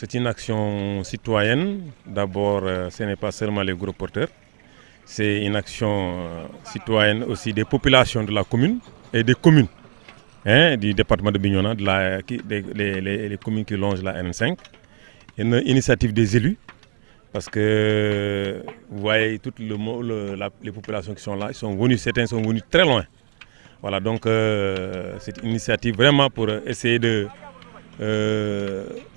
C'est une action citoyenne. D'abord, ce n'est pas seulement les gros porteurs, c'est une action citoyenne aussi des populations de la commune et des communes du département de Bignona, les communes qui longent la RN5. Une initiative des élus, parce que vous voyez toutes les populations qui sont là, certains sont venus très loin. Voilà, donc c'est une initiative vraiment pour essayer de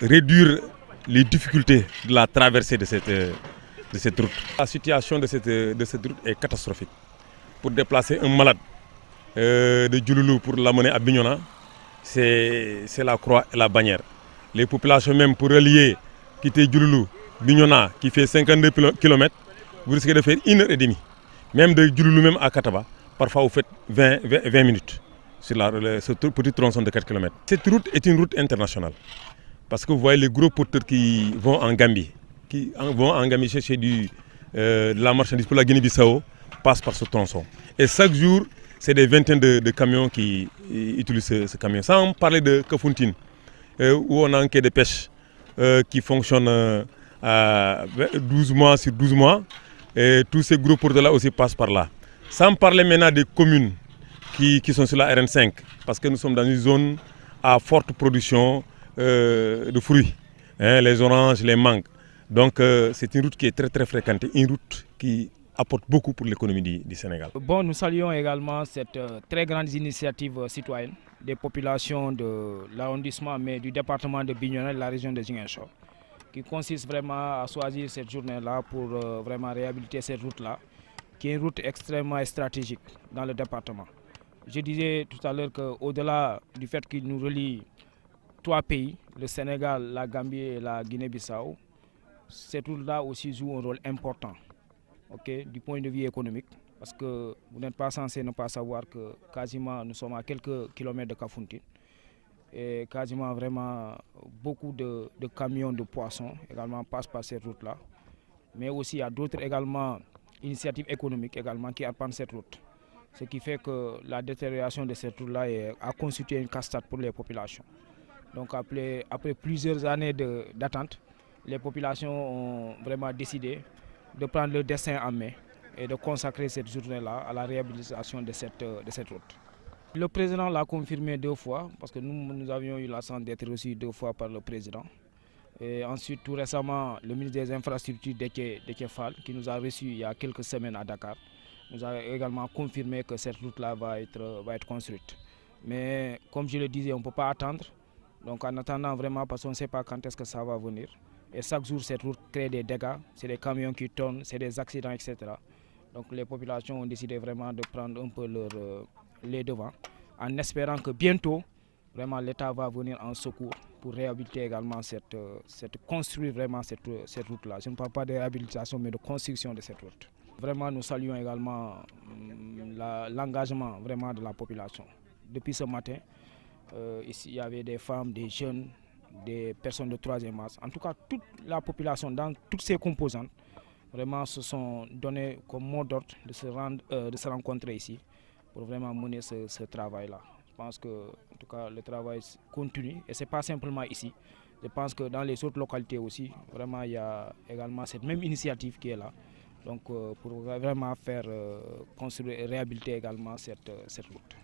réduire les difficultés de la traversée de cette route. La situation de cette route est catastrophique. Pour déplacer un malade de Djouloulou pour l'amener à Bignona, c'est la croix et la bannière. Les populations même pour relier, quitter Djouloulou, Bignona, qui fait 52 km, vous risquez de faire 1h30. Même de Djouloulou même à Kataba, parfois vous faites 20 minutes sur ce petit tronçon de 4 km. Cette route est une route internationale. Parce que vous voyez les gros porteurs qui vont en Gambie, chercher de la marchandise pour la Guinée-Bissau, passent par ce tronçon. Et chaque jour, c'est des vingtaines de camions qui utilisent ce camion. Sans parler de Kafountine, où on a un quai de pêche qui fonctionne 12 mois sur 12 mois. Et tous ces gros porteurs-là aussi passent par là. Sans parler maintenant des communes qui sont sur la RN5, parce que nous sommes dans une zone à forte production de fruits, les oranges, les mangues. Donc c'est une route qui est très très fréquentée, une route qui apporte beaucoup pour l'économie du Sénégal. Bon, nous saluons également cette très grande initiative citoyenne des populations de l'arrondissement, mais du département de Bignona et de la région de Ziguinchor, qui consiste vraiment à choisir cette journée-là pour vraiment réhabiliter cette route-là, qui est une route extrêmement stratégique dans le département. Je disais tout à l'heure qu'au-delà du fait qu'il nous relie 3 pays, le Sénégal, la Gambie et la Guinée-Bissau, cette route-là aussi joue un rôle important, du point de vue économique, parce que vous n'êtes pas censé ne pas savoir que quasiment nous sommes à quelques kilomètres de Kafountine et quasiment vraiment beaucoup de camions de poissons également passent par cette route-là, mais aussi il y a d'autres également initiatives économiques également qui arpentent cette route. Ce qui fait que la détérioration de cette route-là a constitué une casse-tête pour les populations. Donc après plusieurs années d'attente, les populations ont vraiment décidé de prendre le destin en main et de consacrer cette journée-là à la réhabilitation de cette route. Le président l'a confirmé 2 fois, parce que nous avions eu la chance d'être reçus 2 fois par le président. Et ensuite, tout récemment, le ministre des Infrastructures Déthié Fall, qui nous a reçus il y a quelques semaines à Dakar, nous a également confirmé que cette route-là va être construite. Mais comme je le disais, on ne peut pas attendre. Donc en attendant vraiment, parce qu'on ne sait pas quand est-ce que ça va venir. Et chaque jour, cette route crée des dégâts. C'est des camions qui tournent, c'est des accidents, etc. Donc les populations ont décidé vraiment de prendre un peu les devants, en espérant que bientôt, vraiment l'État va venir en secours pour réhabiliter également construire vraiment cette route-là. Je ne parle pas de réhabilitation, mais de construction de cette route. Vraiment, nous saluons également l'engagement vraiment de la population. Depuis ce matin, ici, il y avait des femmes, des jeunes, des personnes de 3e âge. En tout cas, toute la population, dans toutes ses composantes, vraiment se sont donnés comme mot d'ordre de se rencontrer ici pour vraiment mener ce travail-là. Je pense que en tout cas, le travail continue et ce n'est pas simplement ici. Je pense que dans les autres localités aussi, vraiment, il y a également cette même initiative qui est là. Donc, pour vraiment faire construire et réhabiliter également cette route.